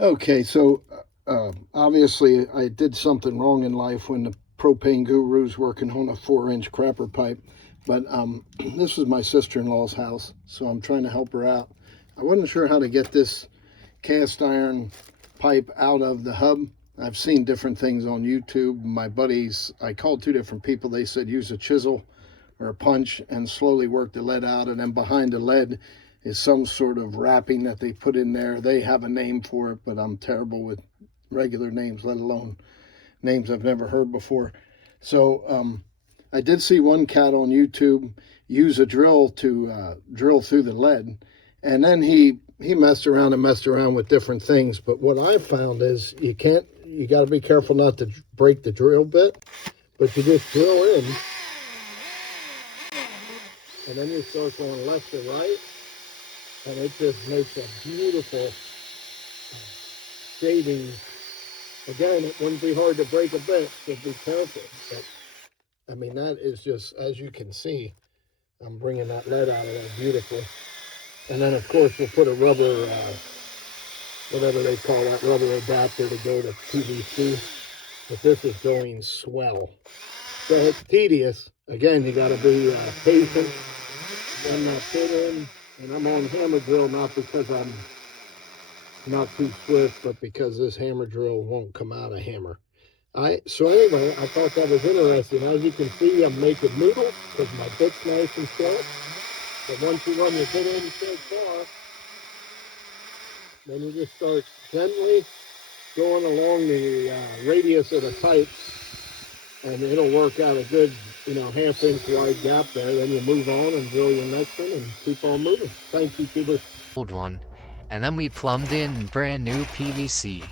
Okay, so obviously I did something wrong in life when the propane guru's working on a 4-inch crapper pipe. But this is my sister-in-law's house, so I'm trying to help her out. I wasn't sure how to get this cast iron pipe out of the hub. I've seen different things on YouTube. My buddies, I called two different people. They said use a chisel or a punch and slowly work the lead out. And then behind the lead is some sort of wrapping that they put in there. They have a name for it, but I'm terrible with regular names, let alone names I've never heard before. So I did see one cat on YouTube use a drill to drill through the lead, and then he messed around and messed around with different things. But what I found is you got to be careful not to break the drill bit, but you just drill in, and then you start going left to right, and it just makes a beautiful shading. Again, it wouldn't be hard to break a bit, so be careful. But I mean, that is just, as you can see, I'm bringing that lead out of there beautifully. And then, of course, we'll put a rubber, whatever they call that, rubber adapter to go to PVC. But this is going swell. So it's tedious. Again, you got to be patient. I'm not put in, and I'm on hammer drill not because I'm not too swift, but because this hammer drill won't come out of hammer. So anyway, I thought that was interesting. As you can see, I'm making noodles because my bit's nice and short. But once you run your bit in so far, then you just start gently going along the radius of the pipe, and it'll work out a good, half-inch wide gap there. Then you move on and drill your next one and keep on moving. Thanks, YouTubers. Old one, and then we plumbed in brand new PVC.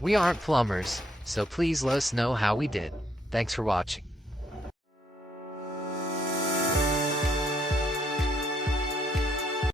We aren't plumbers, so please let us know how we did. Thanks for watching.